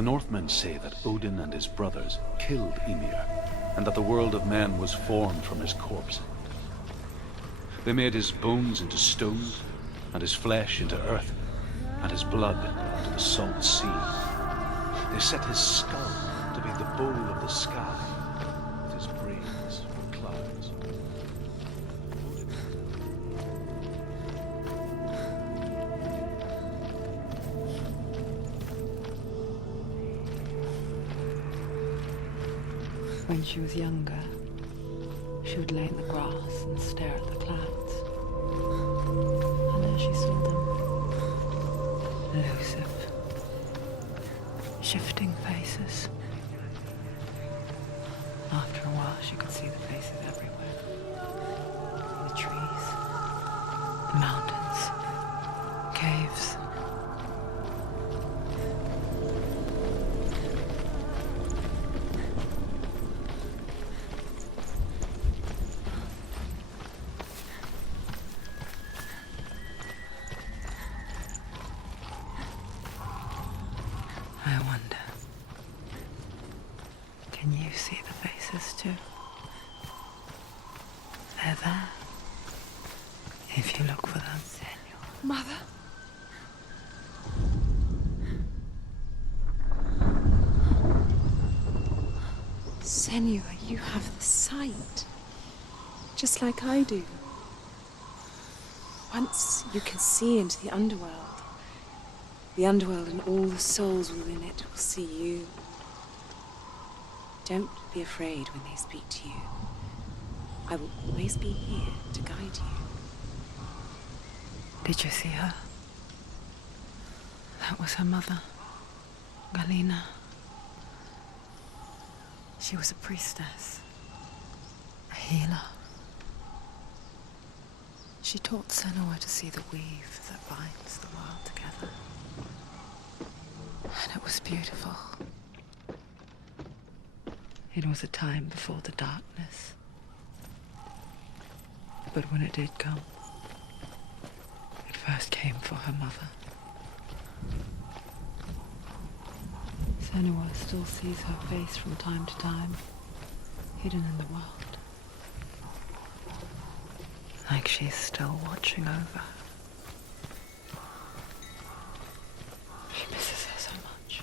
The Northmen say that Odin and his brothers killed Ymir, and that the world of men was formed from his corpse. They made his bones into stones, and his flesh into earth, and his blood into the salt sea. They set his skull to be the bowl of the sky, with his brains for clouds. When she was younger, she would lay in the grass and stare at the clouds. And as she saw them, elusive, shifting faces. After a while, she could see the faces everywhere. The trees, the mountains, caves. I wonder, can you see the faces too? They're there, if you look for them. Mother? Senua, you have the sight, just like I do. Once you can see into the underworld and all the souls within it will see you. Don't be afraid when they speak to you. I will always be here to guide you. Did you see her? That was her mother, Galina. She was a priestess, a healer. She taught Senua to see the weave that binds the world together. And it was beautiful. It was a time before the darkness. But when it did come, it first came for her mother. Senua still sees her face from time to time, hidden in the world. Like she's still watching over her. She misses her so much.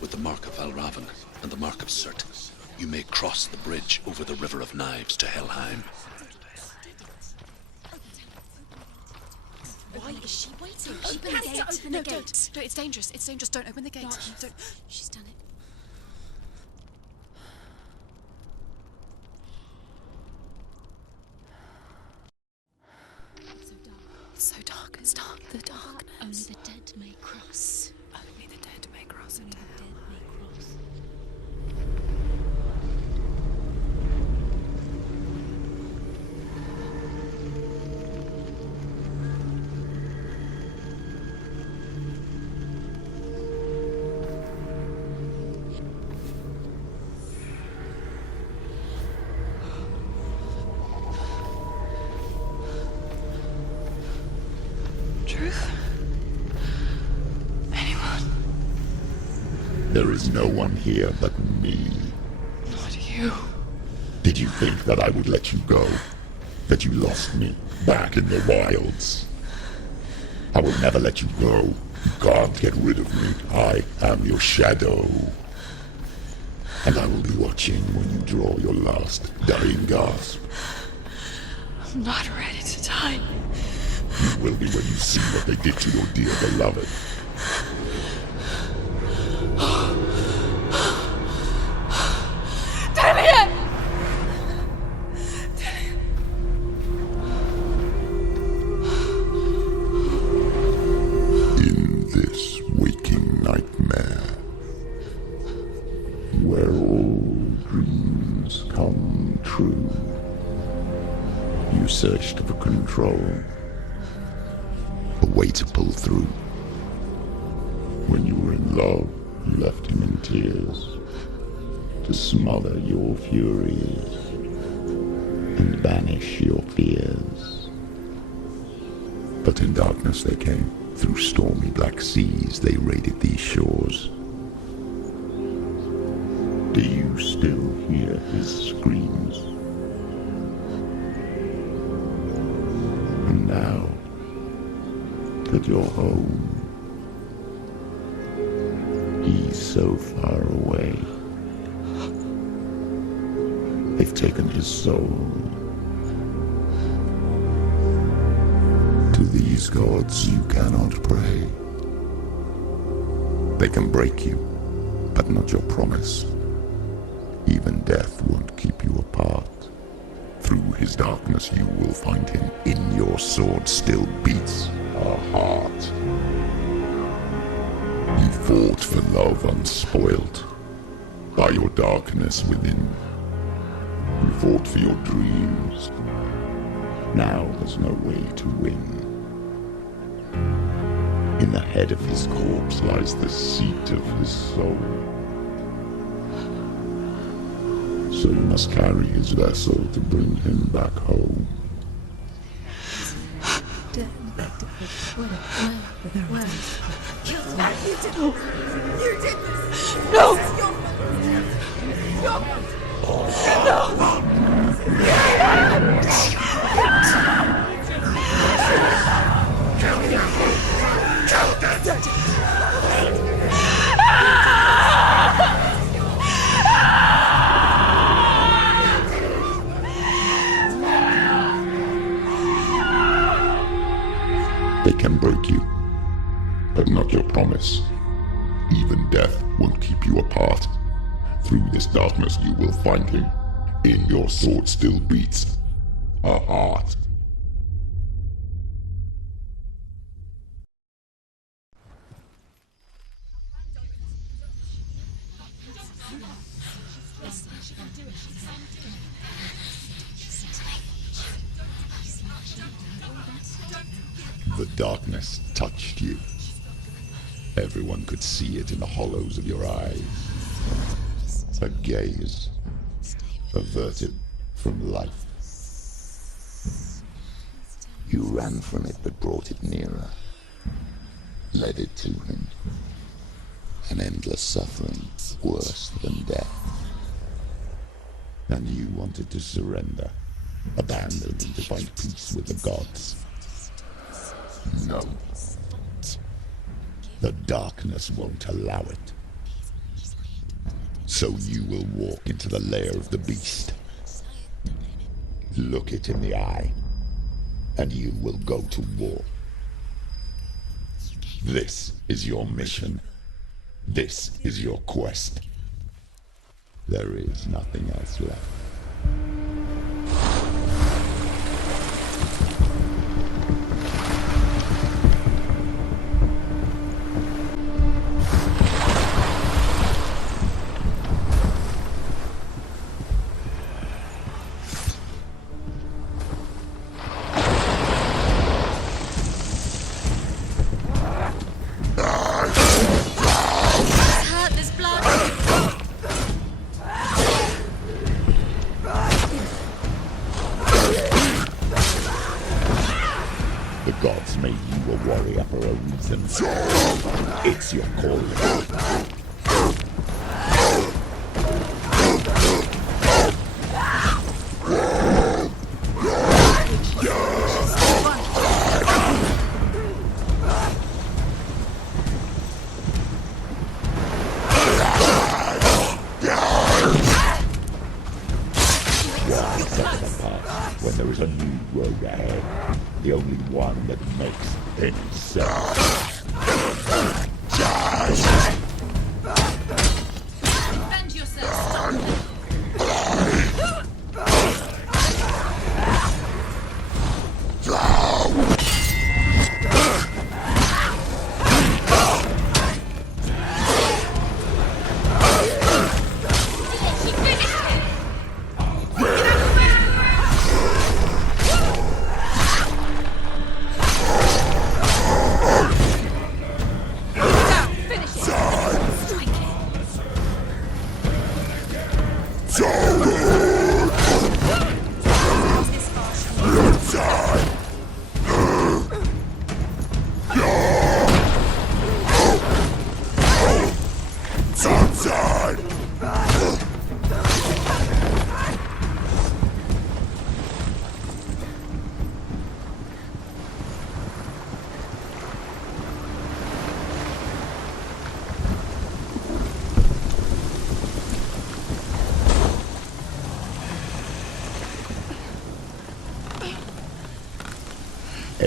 With the mark of Valravan and the mark of Surt, you may cross the bridge over the River of Knives to Helheim. Why is she waiting? Open the gate. Open the gate. No, it's dangerous. It's dangerous. Don't open the gate. Don't. She's done it. It's so dark. It's dark. The darkness. Only the dead may cross. Only the dead may cross into hell. Truth? Anyone? There is no one here but me. Not you. Did you think that I would let you go? That you lost me back in the wilds? I will never let you go. You can't get rid of me. I am your shadow. And I will be watching when you draw your last dying gasp. I'm not ready to die. You will be when you see what they did to your dear beloved. searched for control, a way to pull through. When you were in love, you left him in tears, to smother your furies and banish your fears. But in darkness they came, through stormy black seas they raided these shores. Do you still hear his screams? And now that you're home, he's so far away. They've taken his soul. To these gods you cannot pray. They can break you, but not your promise. Even death won't keep you apart. Through his darkness you will find him. In your sword still beats a heart. You fought for love unspoilt by your darkness within. You fought for your dreams. Now there's no way to win. In the head of his corpse lies the seat of his soul. So you must carry his vessel to bring him back home. They can break you, but not your promise. Even death won't keep you apart. Through this darkness you will find him. In your sword still beats a heart. The darkness touched you. Everyone could see it in the hollows of your eyes. A gaze averted from life. You ran from it but brought it nearer, led it to him. An endless suffering worse than death. And you wanted to surrender, abandon and to find peace with the gods. No. The darkness won't allow it. So you will walk into the lair of the beast. Look it in the eye, and you will go to war. This is your mission. This is your quest. There is nothing else left. The gods made you a warrior for a reason. It's your calling. When there is a new road ahead, the only one that makes any sense. Defend yourself.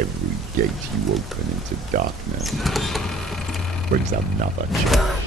Every gate you open into darkness brings another challenge.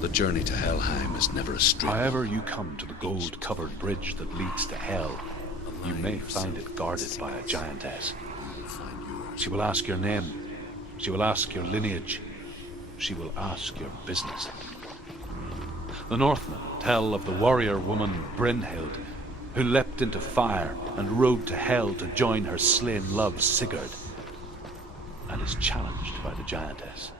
The journey to Helheim is never a straight one. However you come to the gold-covered bridge that leads to Hell, you may find it guarded by a giantess. She will ask your name. She will ask your lineage. She will ask your business. The Northmen tell of the warrior woman Brynhild, who leapt into fire and rode to Hell to join her slain love Sigurd, and is challenged by the giantess.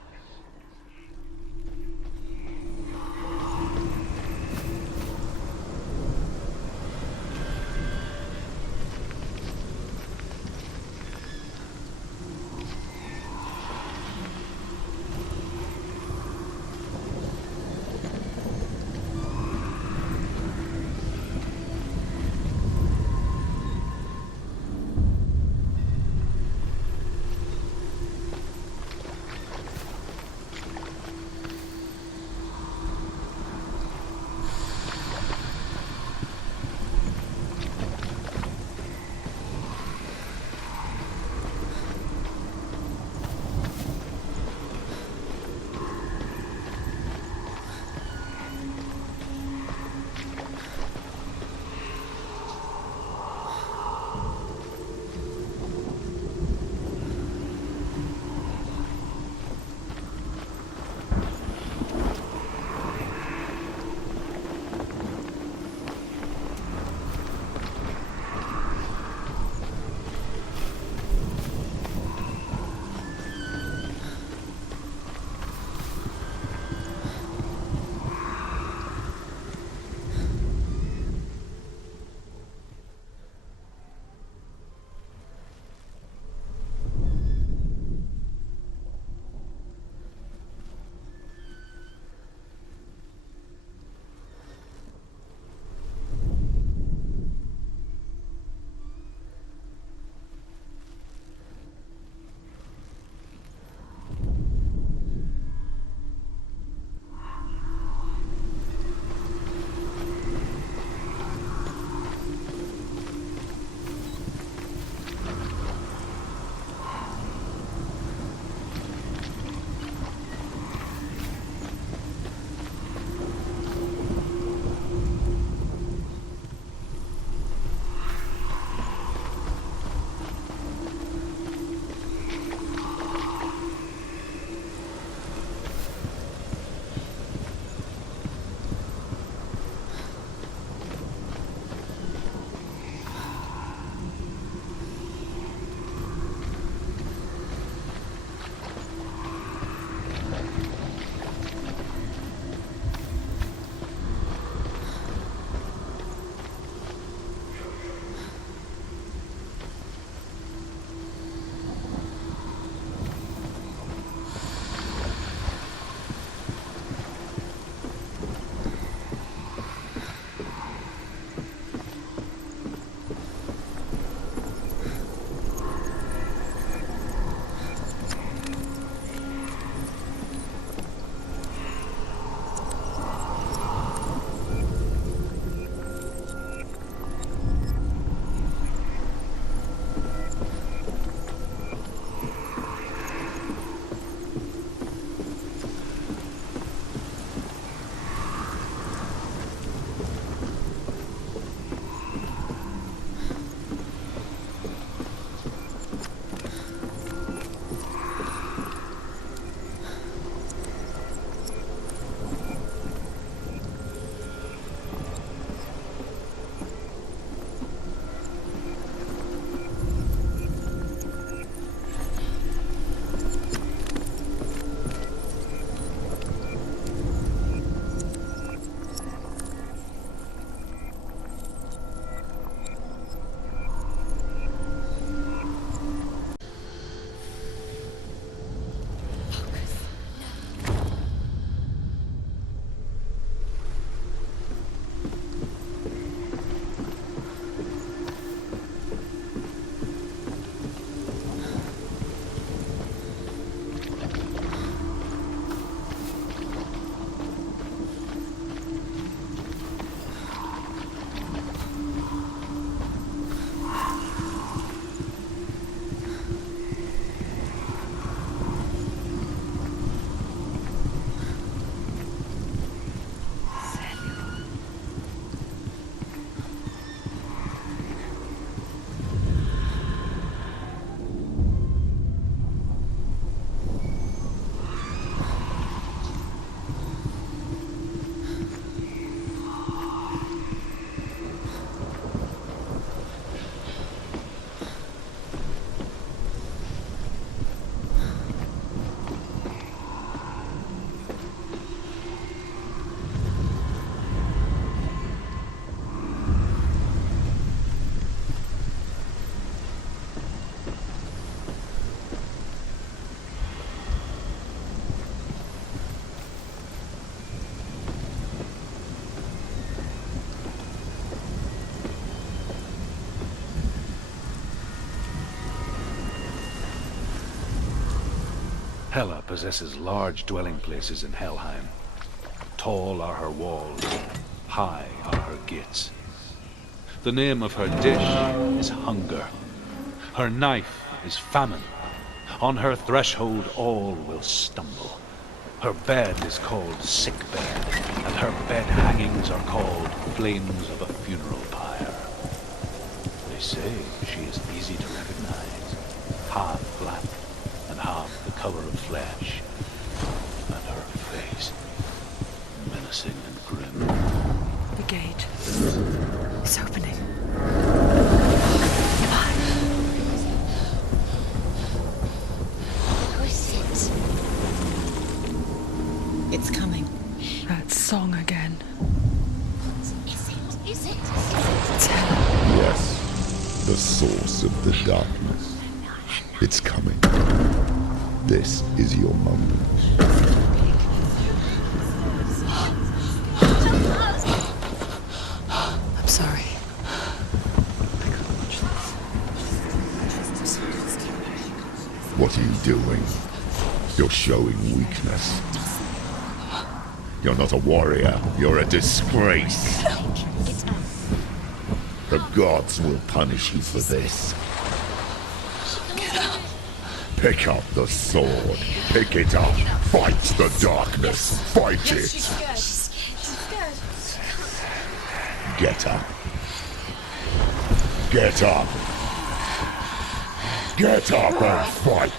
Hela possesses large dwelling places in Helheim. Tall are her walls, high are her gates. The name of her dish is hunger. Her knife is famine. On her threshold all will stumble. Her bed is called sick bed, and her bed hangings are called flames of a funeral pyre. They say she is easy to recognize, half black and half the color of flesh, and her face menacing and grim. The gate. It's opening. Who is it? It's coming. That song again. Is it? Is it? It's Hela. Yes, the source of the darkness. It's coming. This is your moment. I'm sorry. What are you doing? You're showing weakness. You're not a warrior. You're a disgrace. The gods will punish you for this. Pick up the sword. Pick it up. Fight the darkness. Fight it. Get up. Get up. Get up and fight.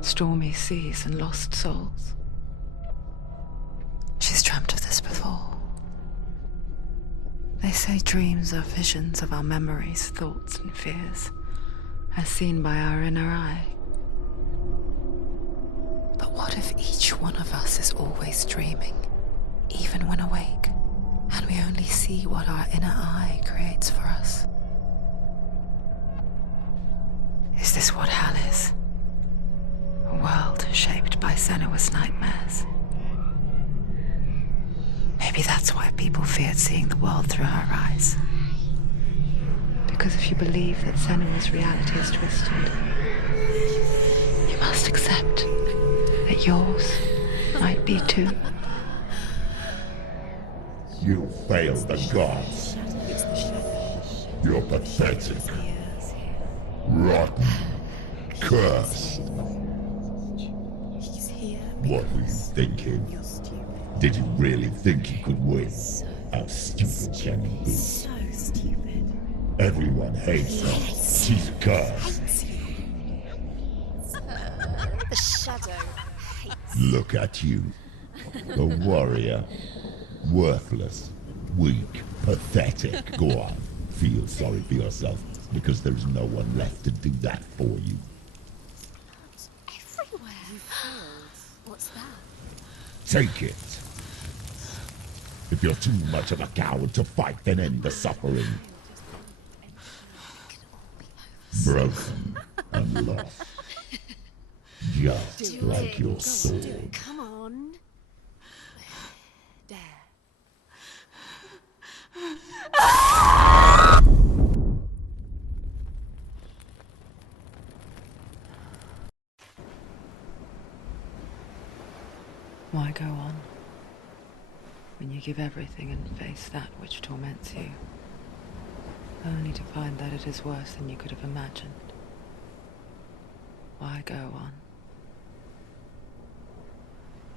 Stormy seas and lost souls. She's dreamt of this before. They say dreams are visions of our memories, thoughts, and fears, as seen by our inner eye. But what if each one of us is always dreaming, even when awake, and we only see what our inner eye creates for us? Is this what hell is? A world shaped by Senua's nightmares. Maybe that's why people feared seeing the world through her eyes. Because if you believe that Senua's reality is twisted, you must accept that yours might be too. You failed the gods. You're pathetic. Rotten. Cursed. What were you thinking? Did you really think you could win? How stupid can you be? So stupid. Everyone hates her. She's cursed. The shadow. Look at you. A warrior. Worthless. Weak. Pathetic. Go on. Feel sorry for yourself, because there's no one left to do that for you. Everywhere. What's that? Take it. If you're too much of a coward to fight, then end the suffering. Broken and lost. Just like your sword. Come on. There. Why go on when you give everything and face that which torments you, only to find that it is worse than you could have imagined? Why go on?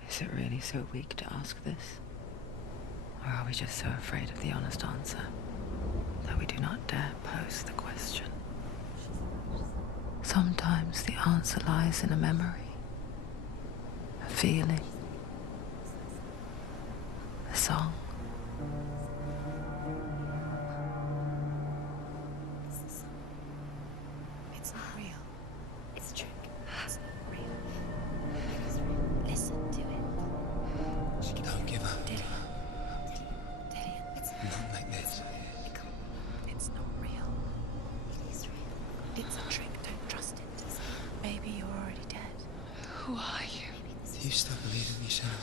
Is it really so weak to ask this? Or are we just so afraid of the honest answer that we do not dare pose the question? Sometimes the answer lies in a memory, a feeling, a song. It's not real. It's a trick. It's not real. It's real. Listen to it. Don't give up. Dillian. It's Not like this. It's not real. It is real. It's a trick. Don't trust it. Maybe You still believe in me, Senua?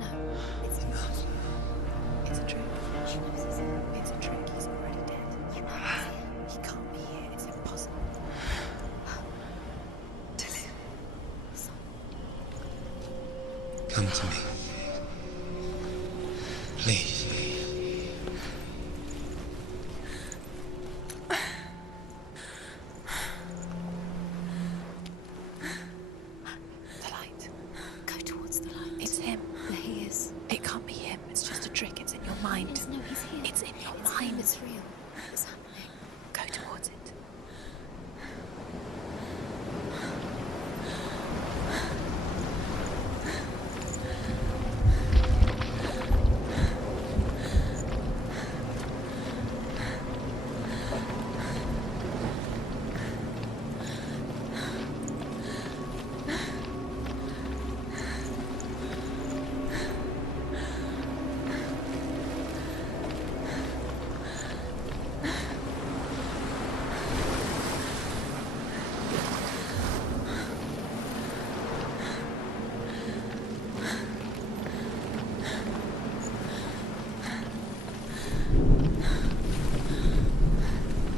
No, it's a trick. It's a trick. She knows it's him. It's a trick. He's already dead. You know he's here. He can't be here. It's impossible. Dillian. Come to me. Please. The light. Go towards the light. It's him. There he is. It can't be him. It's just a trick. It's in your mind. No, he's here. It's in your It's mind. him, it's real. It's happening. Go towards it.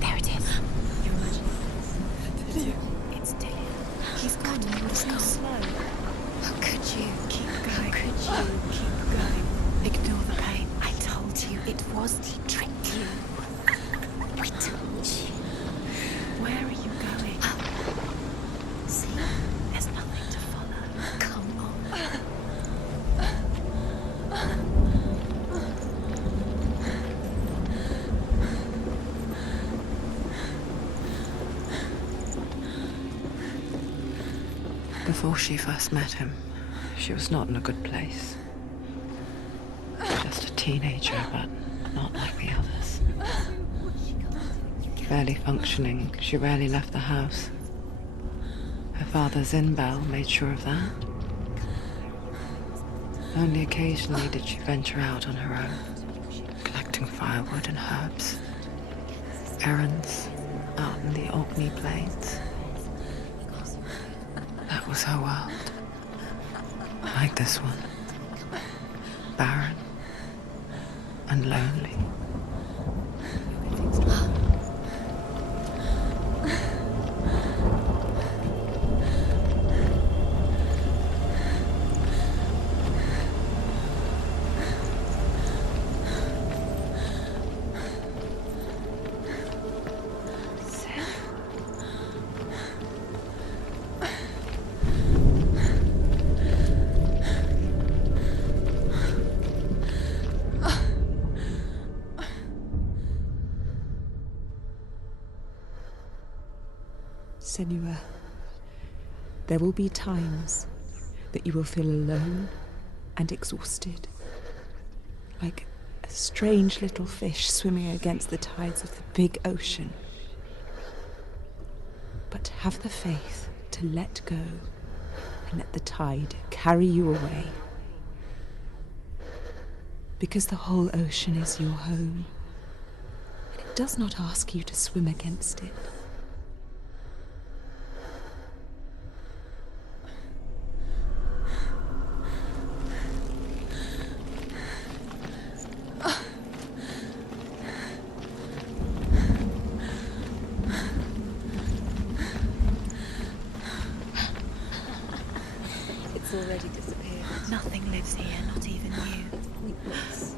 There it is. You imagine it's Dillian. He's gone. He's gone. Slow. How could you? Keep going. How could you? Keep going. Ignore the pain. I told you it was to trick you. I told you. Where are you going? See? There's nothing to follow. Come on. Before she first met him, she was not in a good place. Just a teenager, but not like the others. Barely functioning, she rarely left the house. Her father's in-bell made sure of that. Only occasionally did she venture out on her own, collecting firewood and herbs. Errands out in the Orkney Plains. That was her world. Like this one. Barren and lonely. Senua, there will be times that you will feel alone and exhausted, like a strange little fish swimming against the tides of the big ocean. But have the faith to let go and let the tide carry you away. Because the whole ocean is your home, and it does not ask you to swim against it. Already disappeared. Nothing lives here, not even you. Pointless.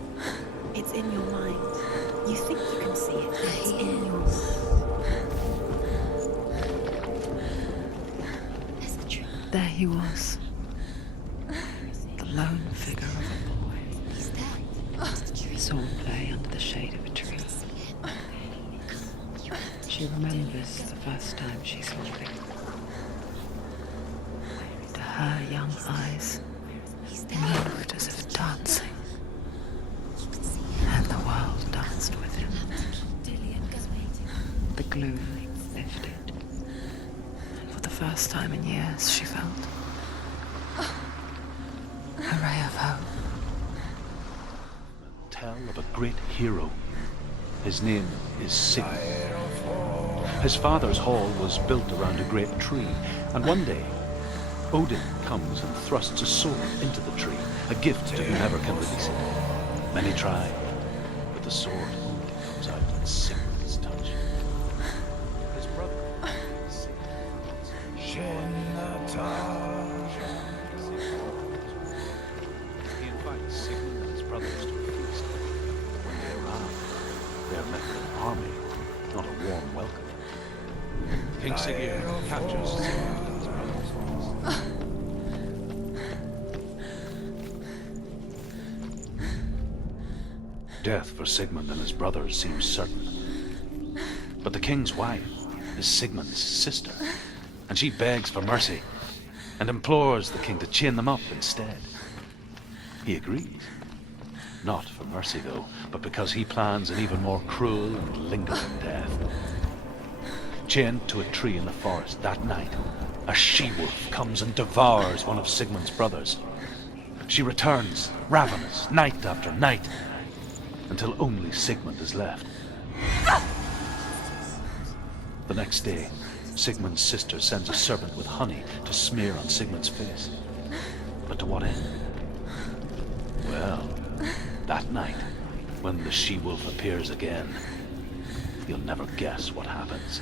It's in your mind. You think you can see it, but it's in your mind. There's the tree. There he was. The lone figure of a boy. He's there. There's the tree. Swordplay under the shade of a tree. She remembers the first time she saw him. To her young eyes, he moved as if dancing. And the world danced with him. The gloom lifted. And for the first time in years, she felt a ray of hope. Tell of a great hero. His name is Sigmund. His father's hall was built around a great tree, and one day, Odin comes and thrusts a sword into the tree, a gift to whomever can release it. Many try, but the sword only comes out at Sigmund's touch. His brother, he invites Sigmund and his brothers to a feast. When they arrive, they are met with an army, not a warm welcome. King Sigurd captures Sigmund and his brothers. Death for Sigmund and his brothers seems certain. But the king's wife is Sigmund's sister, and she begs for mercy and implores the king to chain them up instead. He agrees. Not for mercy, though, but because he plans an even more cruel and lingering death. Chained to a tree in the forest that night, a she-wolf comes and devours one of Sigmund's brothers. She returns, ravenous, night after night, until only Sigmund is left. The next day, Sigmund's sister sends a serpent with honey to smear on Sigmund's face. But to what end? Well, that night, when the she-wolf appears again, you'll never guess what happens.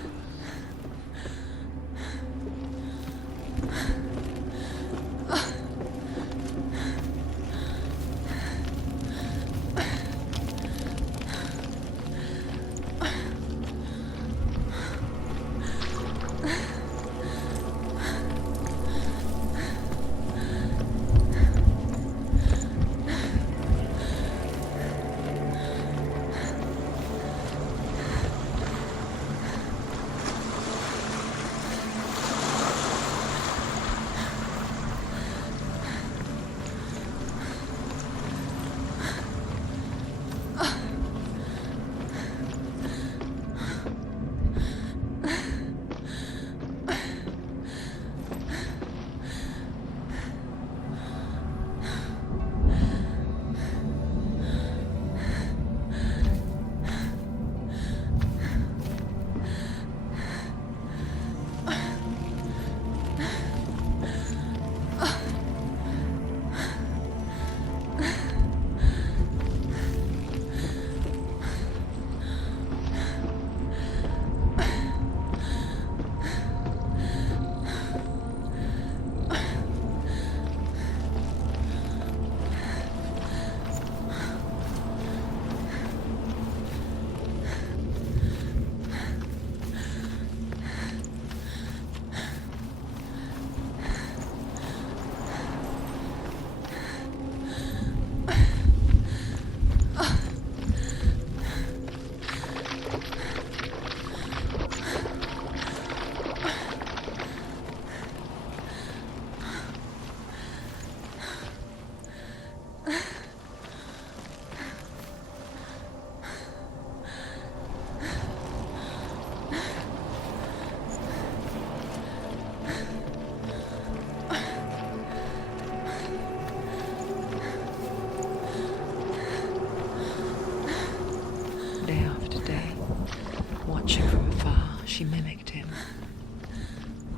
Watching from afar, she mimicked him,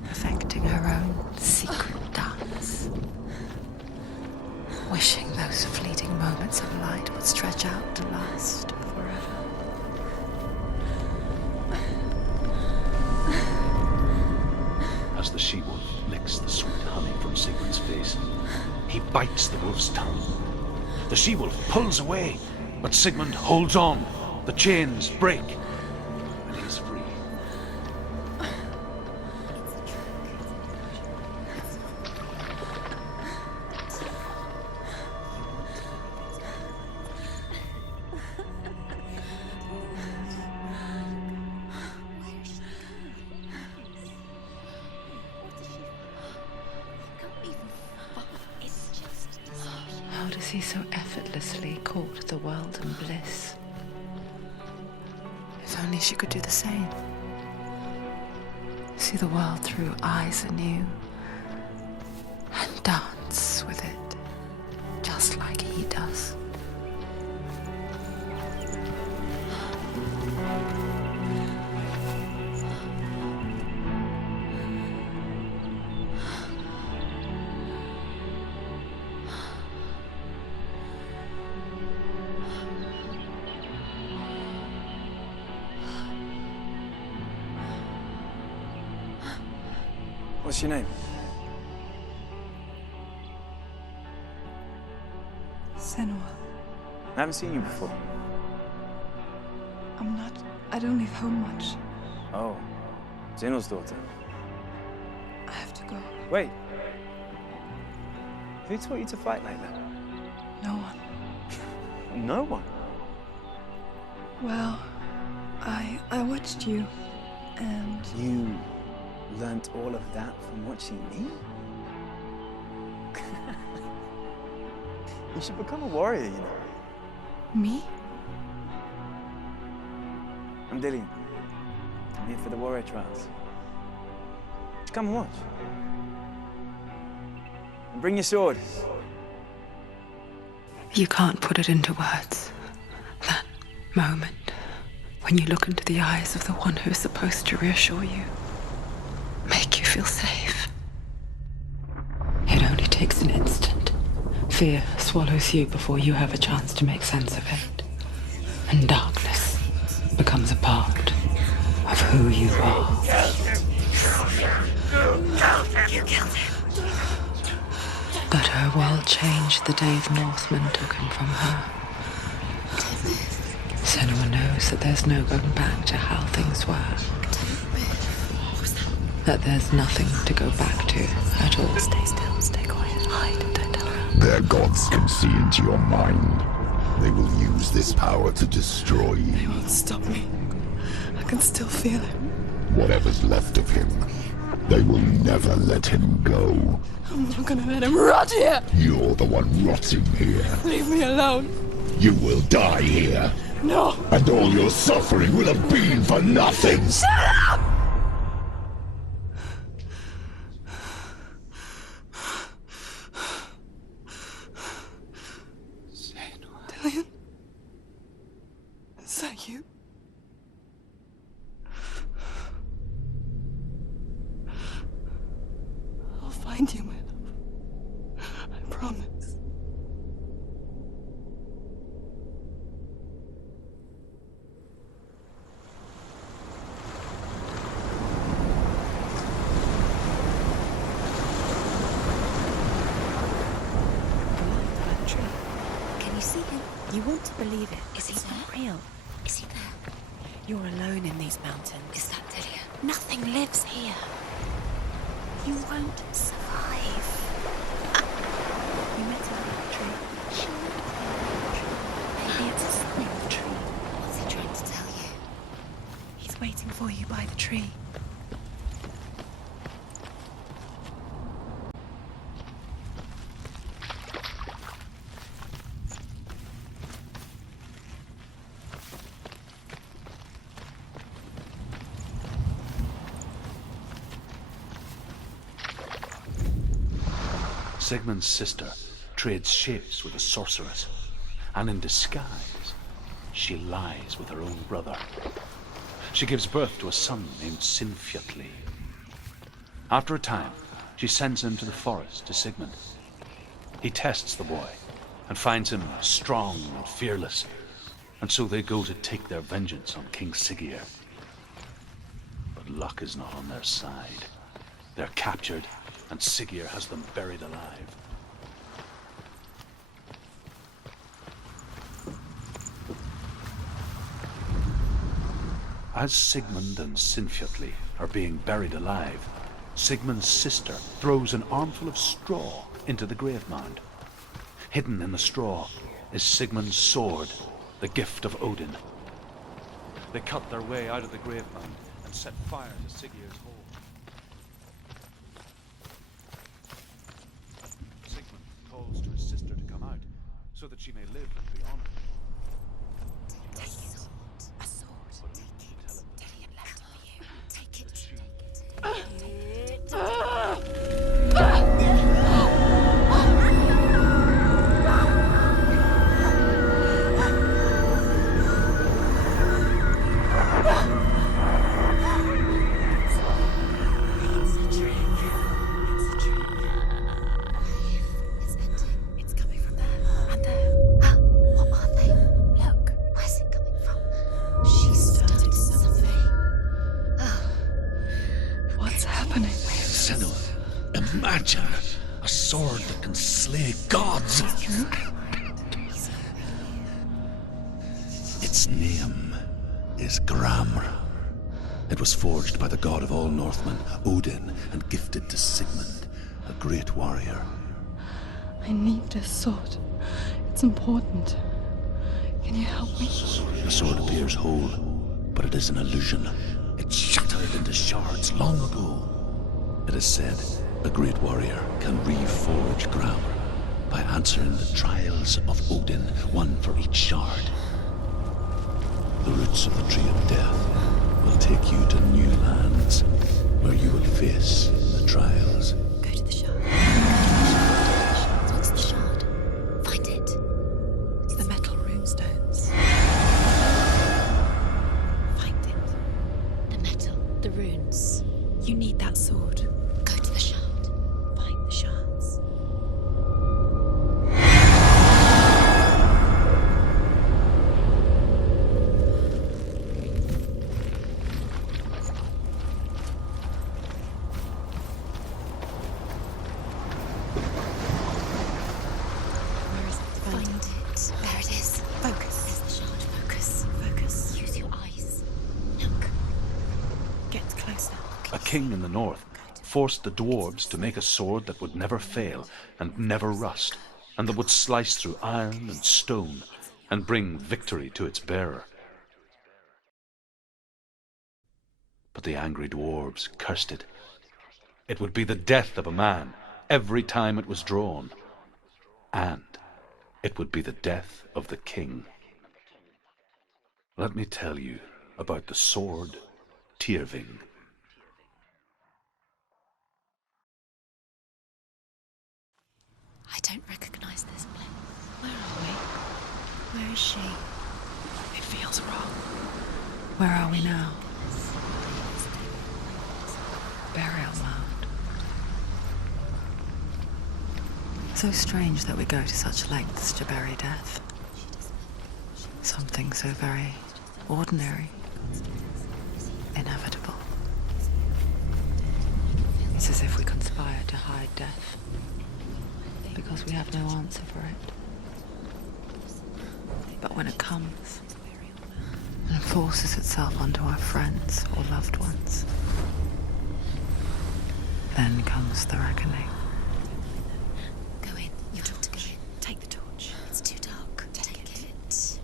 perfecting her own secret dance, wishing those fleeting moments of light would stretch out to last forever. As the she-wolf licks the sweet honey from Sigmund's face, he bites the wolf's tongue. The she-wolf pulls away, but Sigmund holds on. The chains break, and he's free. How does he so effortlessly court the world and bliss? If only she could do the same. See the world through eyes anew and dance with it, just like he does. What's your name? Senua. I haven't seen you before. I don't leave home much. Oh, Zeno's daughter. I have to go. Wait. Who taught you to fight like that? No one. No one. Well, I watched you, and You learnt all of that from watching me? You should become a warrior, you know. me? I'm Dillian. I'm here for the warrior trials. Come and watch. And bring your sword. You can't put it into words. That moment when you look into the eyes of the one who is supposed to reassure you, make you feel safe. It only takes an instant. Fear swallows you before you have a chance to make sense of it. And darkness becomes a part of who you are. You killed him. But her world changed the day the Northmen took him from her. Senua knows that there's no going back to how things were. That there's nothing to go back to at all. Stay still, stay quiet, hide, don't tell her. Their gods can see into your mind. They will use this power to destroy They you. won't stop me. I can still feel it. Whatever's left of him, they will never let him go. I'm not gonna let him rot here. You're the one rotting here. Leave me alone. You will die here. No. And all your suffering will have been for nothing. Shut up! Dillian? Is that you? I'll find you, my love. I promise. Can you see him? You want to believe it. Is he not real? Is he there? You're alone in these mountains. Is that Dillian? Nothing lives here. You won't survive. We met him in the tree. Maybe it's a sign of the tree. What's he trying to tell you? He's waiting for you by the tree. Sigmund's sister trades shapes with a sorceress, and in disguise, she lies with her own brother. She gives birth to a son named Sinfjotli. After a time, she sends him to the forest to Sigmund. He tests the boy and finds him strong and fearless, and so they go to take their vengeance on King Siggeir. But luck is not on their side. They're captured, and Siggeir has them buried alive. As Sigmund and Sinfjotli are being buried alive, Sigmund's sister throws an armful of straw into the grave mound. Hidden in the straw is Sigmund's sword, the gift of Odin. They cut their way out of the grave mound and set fire to Siggeir's home. Sigmund calls to his sister to come out so that she may live and be honored. Take it. A sword. Take it. Dillian left it for you. Take it. It's a trick. It's ending. It's coming from there and there. What are senua. Imagine a sword that can slay gods. Its name is Gramr. It was forged by the god of all Northmen, Odin, and gifted to Sigmund, a great warrior. I need this sword. It's important. Can you help me? The sword appears whole, but it is an illusion. It shattered into shards long ago. It is said a great warrior can reforge Gramr by answering the trials of Odin, one for each shard. The roots of the Tree of Death will take you to new lands where you will face the trials. Go to the shard. What's the shard? Find it. It's the metal runestones. Find it. The metal, the runes. You need that sword. Go to the shard. Find the shards. Where is it? Find it. There it is. Focus. There's the shard. Focus. Focus. Use your eyes. Look. Get closer. A king in the north forced the dwarves to make a sword that would never fail and never rust, and that would slice through iron and stone and bring victory to its bearer. But the angry dwarves cursed it. It would be the death of a man every time it was drawn, and it would be the death of the king. Let me tell you about the sword Tyrving. I don't recognize this place. Where are we? Where is she? It feels wrong. Where are we now? Burial mound. So strange that we go to such lengths to bury death. Something so very ordinary, inevitable. It's as if we conspire to hide death, because we have no answer for it. But when it comes, and forces itself onto our friends or loved ones, then comes the reckoning. Go in. You have to go in. Take the torch. It's too dark. Take it. This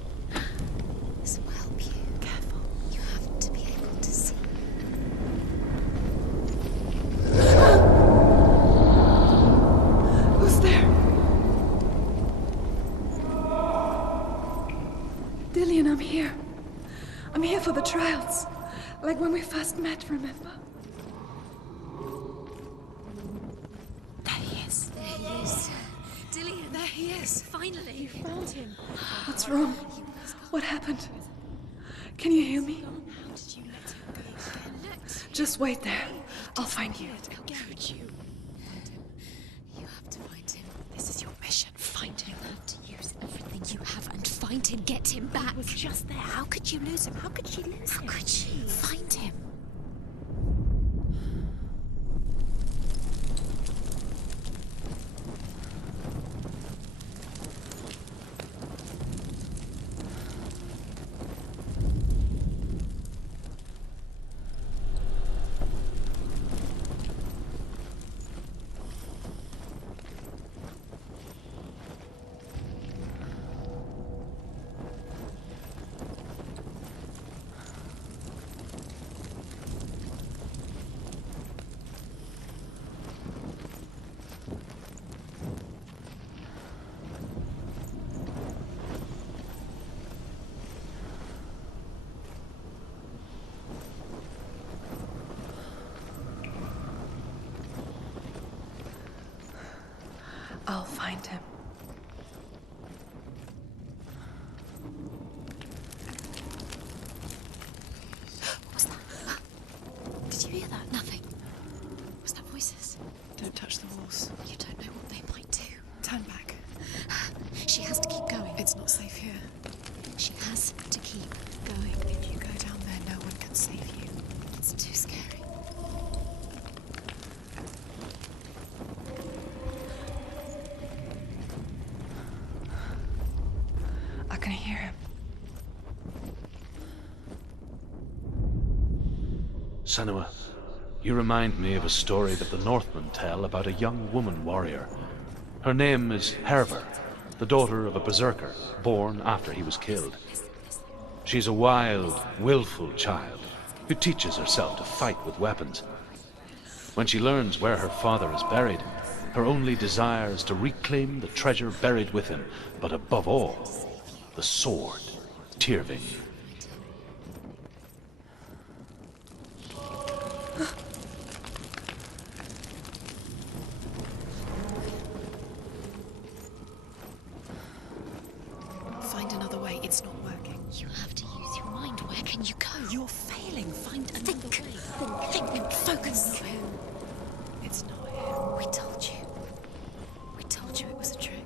will help you. Careful. You have to be able to see. Who's there? Dillian, I'm here. I'm here for the trials. Like when we first met, remember? There he is. There he is. Dillian. There he is. Finally. You found him. What's wrong? What happened? Can you hear me? How did you let him go? Look. Just wait there. I'll find you. How could you? You have to find him. This is your mission. Find him. You have to use everything you have and find him. Get him back. He was just there. How could you lose him? How could she lose him? How could she? Find him. I'll find him. What was that? Did you hear that? Nothing. Was that voices? Don't touch the walls. You don't know what they might do. Turn back. She has to keep going. It's not safe here. She has to keep going. If you go down there, no one can save you. It's too scary. not gonna hear him. Senua, you remind me of a story that the Northmen tell about a young woman warrior. Her name is Herver, the daughter of a berserker, born after he was killed. She's a wild, willful child who teaches herself to fight with weapons. When she learns where her father is buried, her only desire is to reclaim the treasure buried with him, but above all, the sword, Tyrving. Find another way. It's not working. You have to use your mind. Where can you go? You're failing. Find another way. Think. Focus. It's not him. We told you. We told you it was a trick.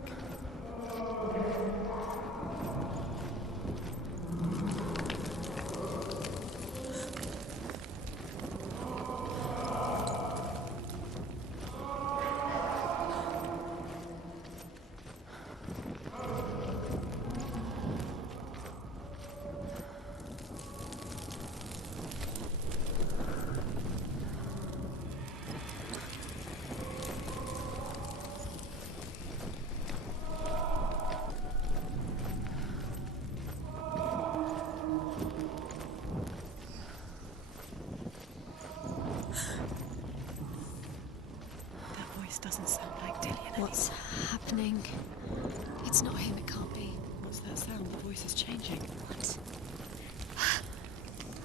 Doesn't sound like Dillian. What's happening? It's not him, it can't be. What's that sound? The voice is changing. What?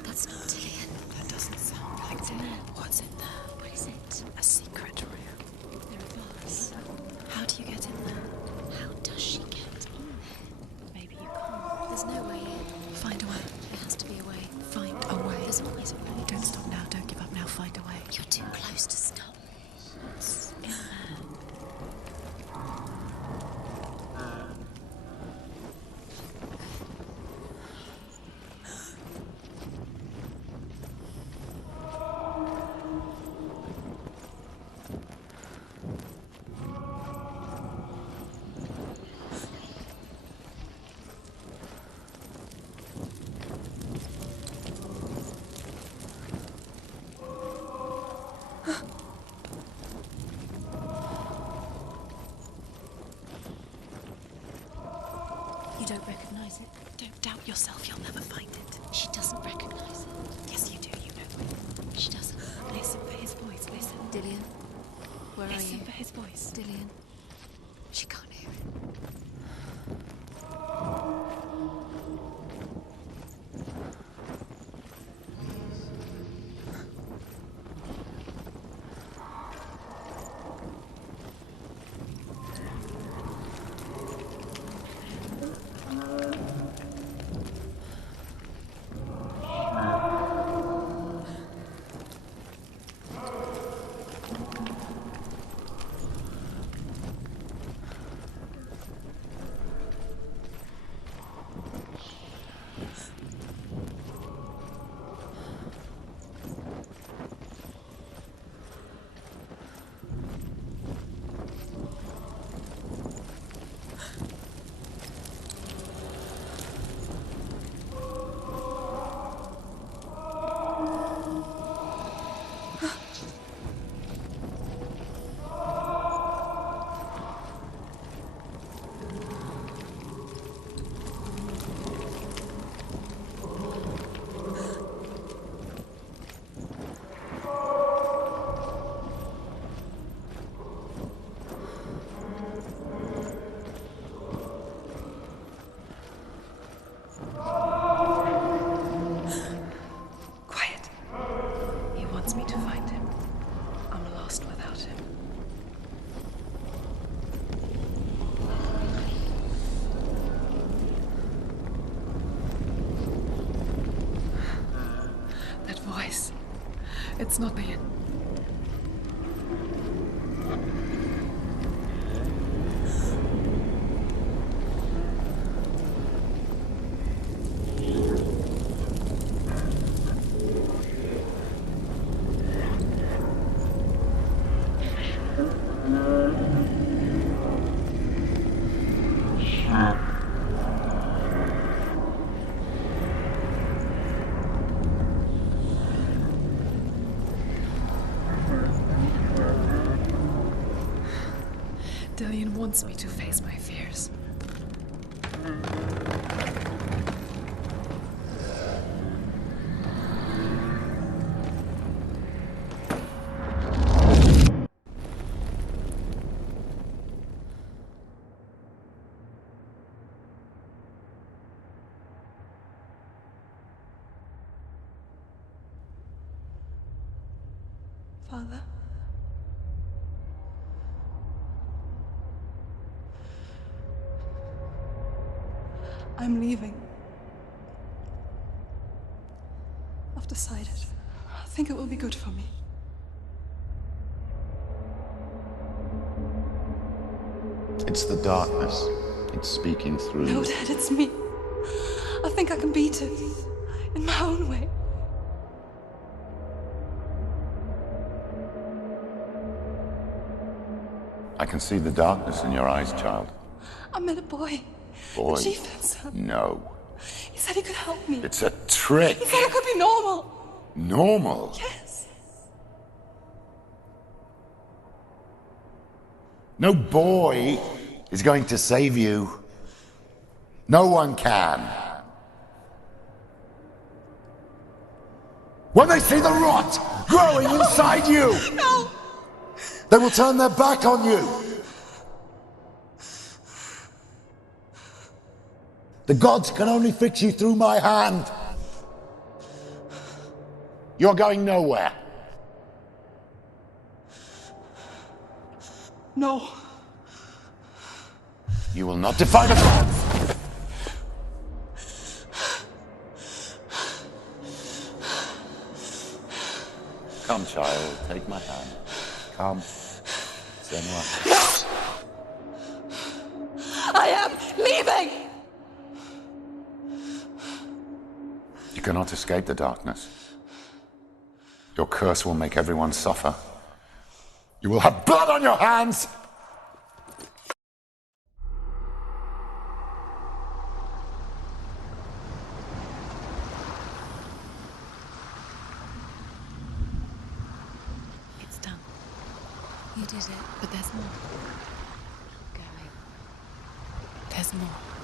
That's not Dillian. That doesn't sound like Dillian. What's in there? What is it? A secret room. There are bars. How do you get in there? How does she get in there? Maybe you can't. There's no way in. Find a way. There has to be a way. Find a way. There's always a way. Don't stop now. Don't give up now. Find a way. You're too close to stop. What's in there? You don't recognize it? Don't doubt yourself, you'll never find it. She doesn't recognize it. Yes, you do, you know. She doesn't. Listen for his voice, listen. Dillian, where are you? Listen for his voice. Dillian, she can't hear it. It's not me. Dillion wants me to face my fears. Father? I'm leaving. I've decided. I think it will be good for me. It's the darkness. It's speaking through No, you. Dad, it's me. I think I can beat it. In my own way. I can see the darkness in your eyes, child. I met a boy. Boy. The chief son. No. He said he could help me. It's a trick. He said I could be normal. Normal? Yes. No boy is going to save you. No one can. When they see the rot growing inside you, No! they will turn their back on you. The gods can only fix you through my hand. You're going nowhere. No. You will not defy the gods. Come, child, take my hand. Come. Senua. I am leaving! You cannot escape the darkness. Your curse will make everyone suffer. You will have blood on your hands! It's done. You did it. But there's more. Going. There's more.